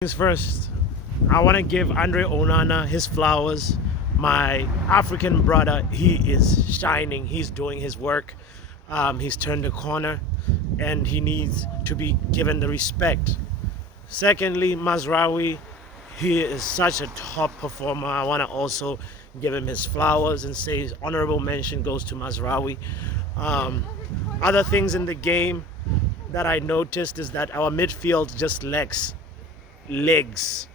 Things first, I want to give Andre Onana his flowers. My African brother, he is shining. He's doing his work. He's turned the corner, and he needs to be given the respect. Secondly, Mazraoui, he is such a top performer. I want to also give him his flowers and say his honorable mention goes to Mazraoui. Um, Other things in the game that I noticed is that our midfield just lacks legs.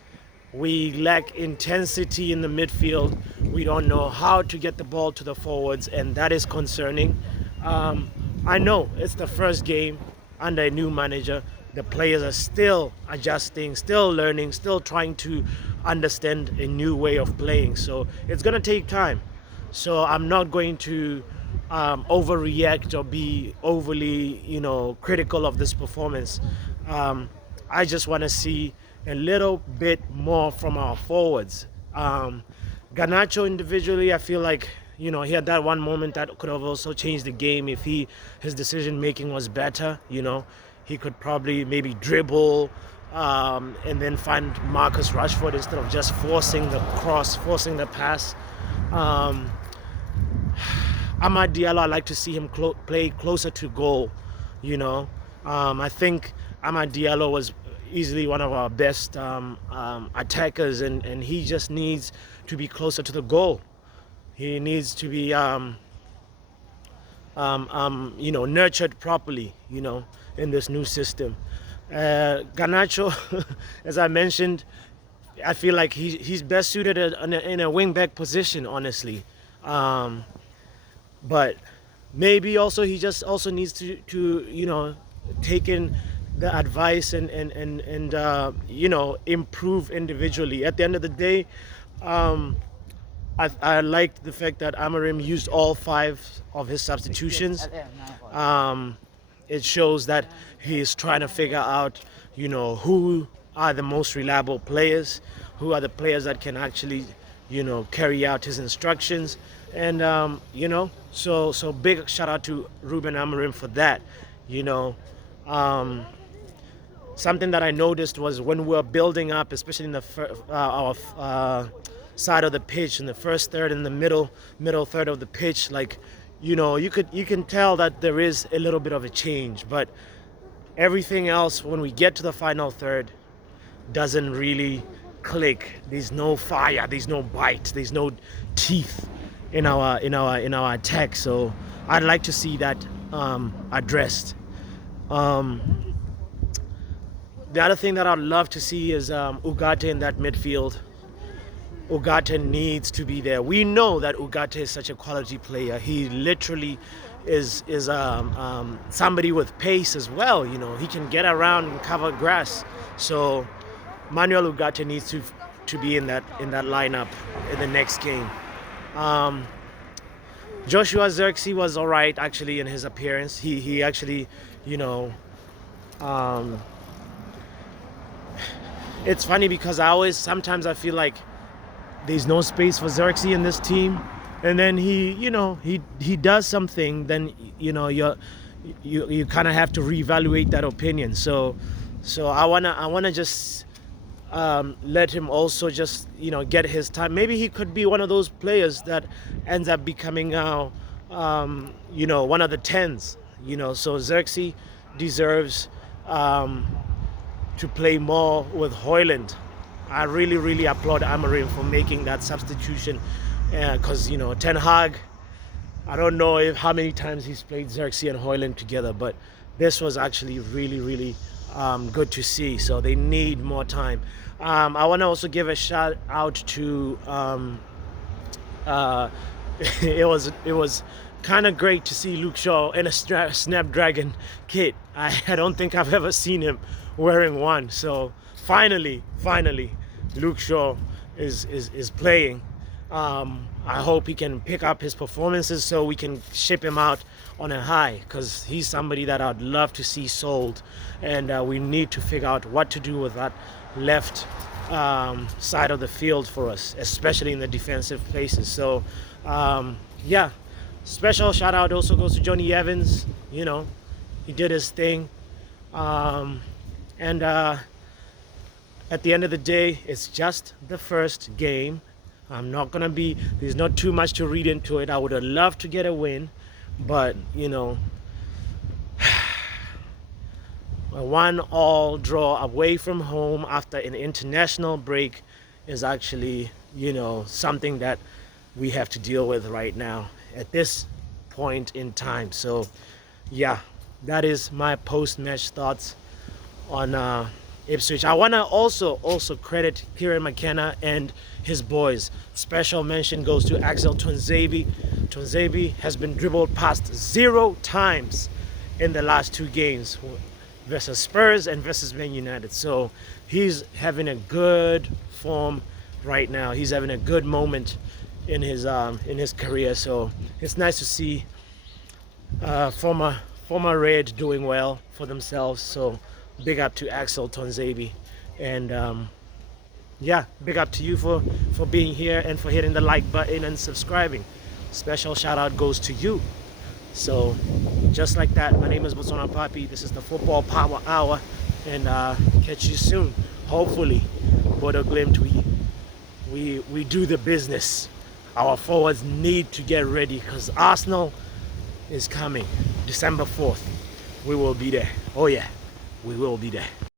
We lack intensity in the midfield. We don't know how to get the ball to the forwards, and that is concerning. I know it's the first game under a new manager. The players are still adjusting, still learning, still trying to understand a new way of playing. So it's going to take time. So I'm not going to overreact or be overly, critical of this performance. I just want to see a little bit more from our forwards. Garnacho individually, I feel like he had that one moment that could have also changed the game if his decision making was better. He could probably maybe dribble and then find Marcus Rashford instead of just forcing the cross, forcing the pass. Amad Diallo, I like to see him play closer to goal. I think Amad Diallo was easily one of our best attackers, and he just needs to be closer to the goal. He needs to be, nurtured properly, in this new system. Garnacho, as I mentioned, I feel like he's best suited in a wing-back position, honestly. But maybe also he just also needs to take in the advice and improve individually. At the end of the day, I liked the fact that Amorim used all 5 of his substitutions. It shows that he is trying to figure out, who are the most reliable players, who are the players that can actually, carry out his instructions. And, so big shout out to Ruben Amorim for that. Something that I noticed was when we were building up, especially in the our side of the pitch, in the first third and the middle third of the pitch, like, you can tell that there is a little bit of a change, but everything else when we get to the final third doesn't really click. There's no fire, there's no bite, there's no teeth in our attack. So I'd like to see that addressed. The other thing that I'd love to see is Ugarte in that midfield. Ugarte needs to be there. We know that Ugarte is such a quality player. He literally is somebody with pace as well. He can get around and cover grass. So Manuel Ugarte needs to be in that lineup in the next game. Joshua Zirkzee was all right actually in his appearance. He actually, it's funny because sometimes I feel like there's no space for Zirkzee in this team, and then he does something, then you kind of have to reevaluate that opinion. So I wanna just let him also just get his time. Maybe he could be one of those players that ends up becoming one of the 10s. So Zirkzee deserves to play more with Højlund. I really, really applaud Amorim for making that substitution, because Ten Hag, I don't know how many times he's played Zirkzee and Højlund together, but this was actually really, really good to see. So they need more time. I want to also give a shout out to it was kind of great to see Luke Shaw in a Snapdragon kit. I don't think I've ever seen him wearing one. So finally Luke Shaw is playing. I hope he can pick up his performances so we can ship him out on a high, because he's somebody that I'd love to see sold, and we need to figure out what to do with that left side of the field for us, especially in the defensive places. So special shout out also goes to Johnny Evans. He did his thing, and at the end of the day, it's just the first game. I'm not gonna be, there's not too much to read into it. I would have loved to get a win, but you know, a 1-1 draw away from home after an international break is actually, you know, something that we have to deal with right now at this point in time. So yeah, that is my post-match thoughts on Ipswich. I want to also credit Kieran McKenna and his boys. Special mention goes to Axel Tuanzebe. Tuanzebe has been dribbled past 0 times in the last 2 games versus Spurs and versus Man United. So he's having a good form right now. He's having a good moment in his career. So it's nice to see former Red doing well for themselves. So big up to Axel Tuanzebe, and yeah, big up to you for being here and for hitting the like button and subscribing. Special shout out goes to you. So just like that, my name is Botswana Papi. This is the Football Power Hour, and catch you soon. Hopefully, Bodo Glimt, we do the business. Our forwards need to get ready because Arsenal is coming December 4th. We will be there. Oh yeah, we will be there.